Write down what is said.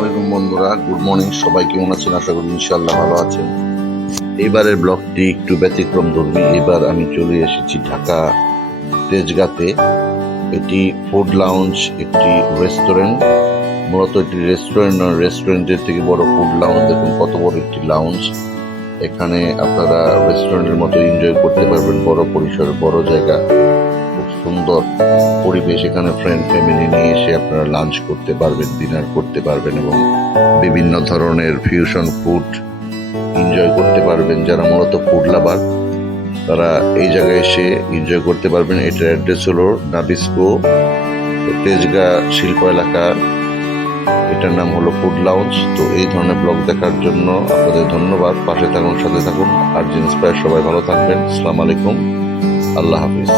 আলাইকুম বন্ধুরা, good morning. সবাই কেমন আছেন? আশা করি ইনশাআল্লাহ ভালো আছেন। এইবারের ব্লগটি একটু ব্যতিক্রম ধর্মী। এবার আমি চলে এসেছি ঢাকা তেজগাঁতে। এটি ফুড লাউঞ্জ, একটি রেস্টুরেন্ট। মূলত একটি রেস্টুরেন্ট নয়, রেস্টুরেন্টের থেকে বড় ফুড লাউঞ্জ। দেখুন কত বড় একটি লাউঞ্জ। এখানে আপনারা রেস্টুরেন্টের মতো এনজয় করতে পারবেন। বড় পরিসর, বড় জায়গা, খুব সুন্দর পরিবেশ। এখানে ফ্রেন্ড ফ্যামিলি নিয়ে এসে আপনারা লাঞ্চ করতে পারবেন, ডিনার করতে পারবেন এবং বিভিন্ন ধরনের ফিউশন ফুড এনজয় করতে পারবেন। যারা মূলত ফুড লাভার তারা এই জায়গায় এসে এনজয় করতে পারবেন। এটার অ্যাড্রেস হলো নাবিস্কো, তেজগাঁ শিল্প এলাকা। এটার নাম হলো ফুড লাউঞ্জ। তো এই ধরনের ব্লগ দেখার জন্য আপনাদের ধন্যবাদ। পাশে থাকুন, সাথে থাকুন। আর জিনিস পায় সবাই ভালো থাকবেন। আসসালামু আলাইকুম, আল্লাহ হাফিজ।